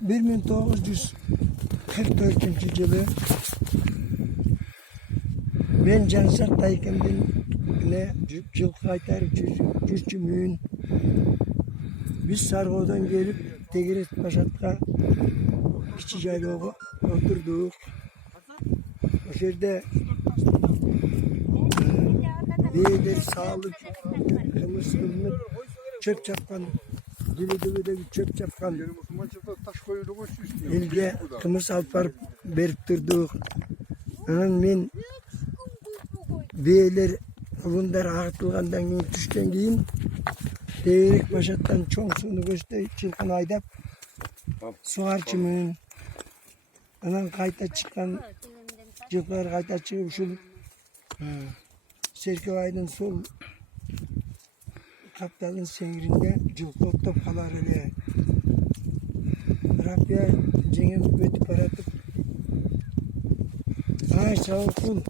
1944-жылы мен Жансақ Тайкемдин жылкы кайтарып жүрчүмүн. Биз Саргоодон келип Тегерес Башатка кичи жайлоого отурдук. Ошол жерде бээлер саалып, кымыз кылынып, чөп чапкан, дүбөдөгү чөп чапкан элге кымыз алып барып берип турдук. Анан мен бээлер улундар агытылгандан кийин түшкөн кийин Тегерес Башаттан чоң сууну көздөй жылкыны айдап сугарчумун. Анан кайта чыккан жылкылар кайта чыгып ушул Серкебайдын сол капталдын сеңиринде жылкы оттоп калар эле. Рапия жеңем өтүп баратып, ай сау кул.